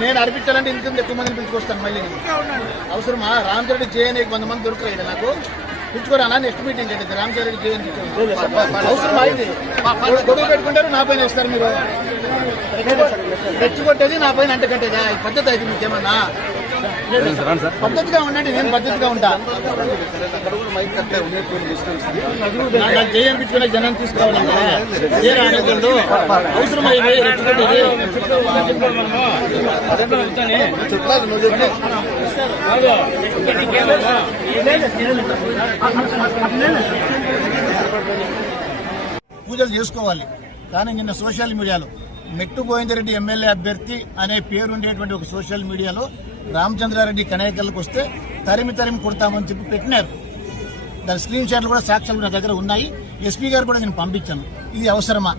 నేను అనిపించాలంటే ఇంత ఎక్కువ మందిని పిలుచుకొస్తాను మళ్ళీ. అవసరమా? రామచరణ్ చేయని కొంతమంది దొరకలేదు నాకు. పిలుచుకోరా నెక్స్ట్ మీటింగ్ అండి రామచరణ్ జేఎన్ అవసరం అయింది గొడవ పెట్టుకుంటారు నా పైన వస్తారు మీరు. రెచ్చగొట్టేది నా పైన అంటగట్టేదా? ఈ పద్ధతి అయితే మీకేమన్నా? పద్ధతిగా ఉండండి నేను పద్ధతిగా ఉంటా. చేయించుకునే జనం తీసుకురావాలంటే ఏ నువ్వు పూజలు చేసుకోవాలి. కానీ నిన్న సోషల్ మీడియాలో మెట్టు గోవిందరెడ్డి ఎమ్మెల్యే అభ్యర్థి అనే పేరు ఉండేటువంటి ఒక సోషల్ మీడియాలో రామచంద్రారెడ్డి కనేకల్కి వస్తే తరిమి తరిమి కొడతామని చెప్పి పెట్టినారు. దాని స్క్రీన్ షాట్లు కూడా సాక్ష్యాలు నా దగ్గర ఉన్నాయి. ఎస్పీ గారు కూడా నేను పంపించాను. ఇది అవసరమా?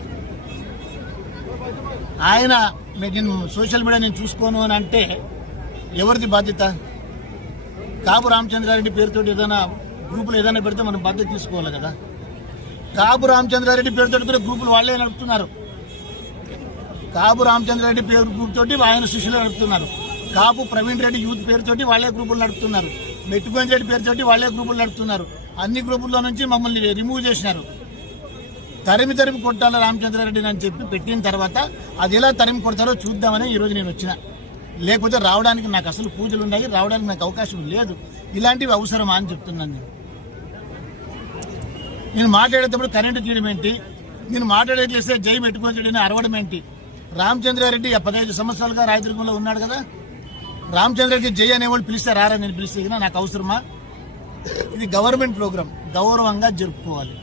ఆయన మీ- నేను సోషల్ మీడియా నేను చూసుకోను అని అంటే ఎవరిది బాధ్యత? కాపు రామచంద్రారెడ్డి పేరుతో ఏదైనా గ్రూపులు ఏదైనా పెడితే మనం బాధ్యత తీసుకోవాలి కదా. కాపు రామచంద్రారెడ్డి పేరుతో కూడా గ్రూపులు వాళ్ళే నడుపుతున్నారు. కాపు రామచంద్రారెడ్డి పేరు గ్రూప్ తోటి ఆయన శిష్యులు నడుపుతున్నారు. కాపు ప్రవీణ్ రెడ్డి యూత్ పేరుతోటి వాళ్ళే గ్రూపులు నడుపుతున్నారు. మెట్టుగోని రెడ్డి పేరుతోటి వాళ్ళే గ్రూపులు నడుపుతున్నారు. అన్ని గ్రూపుల్లో నుంచి మమ్మల్ని రిమూవ్ చేసినారు. తరిమి తరిమి కొట్టాల రామచంద్రారెడ్డిని అని చెప్పి పెట్టిన తర్వాత అది ఎలా తరిమి కొడతారో చూద్దామని ఈరోజు నేను వచ్చిన. లేకపోతే రావడానికి నాకు అసలు పూజలు ఉన్నాయి రావడానికి నాకు అవకాశం లేదు. ఇలాంటివి అవసరమా అని చెప్తున్నాను నేను. నేను మాట్లాడేటప్పుడు కరెంటు తీయడం ఏంటి? నేను మాట్లాడేట్లేస్తే జై పెట్టుకొని అరవడం ఏంటి? రామచంద్రారెడ్డి పదహైదు సంవత్సరాలుగా రాయదుర్గంలో ఉన్నాడు కదా? రామచంద్రారెడ్డి జై అనేవాళ్ళు పిలిస్తే రారా నేను పిలిస్తే నాకు అవసరమా? ఇది గవర్నమెంట్ ప్రోగ్రామ్. గౌరవంగా జరుపుకోవాలి.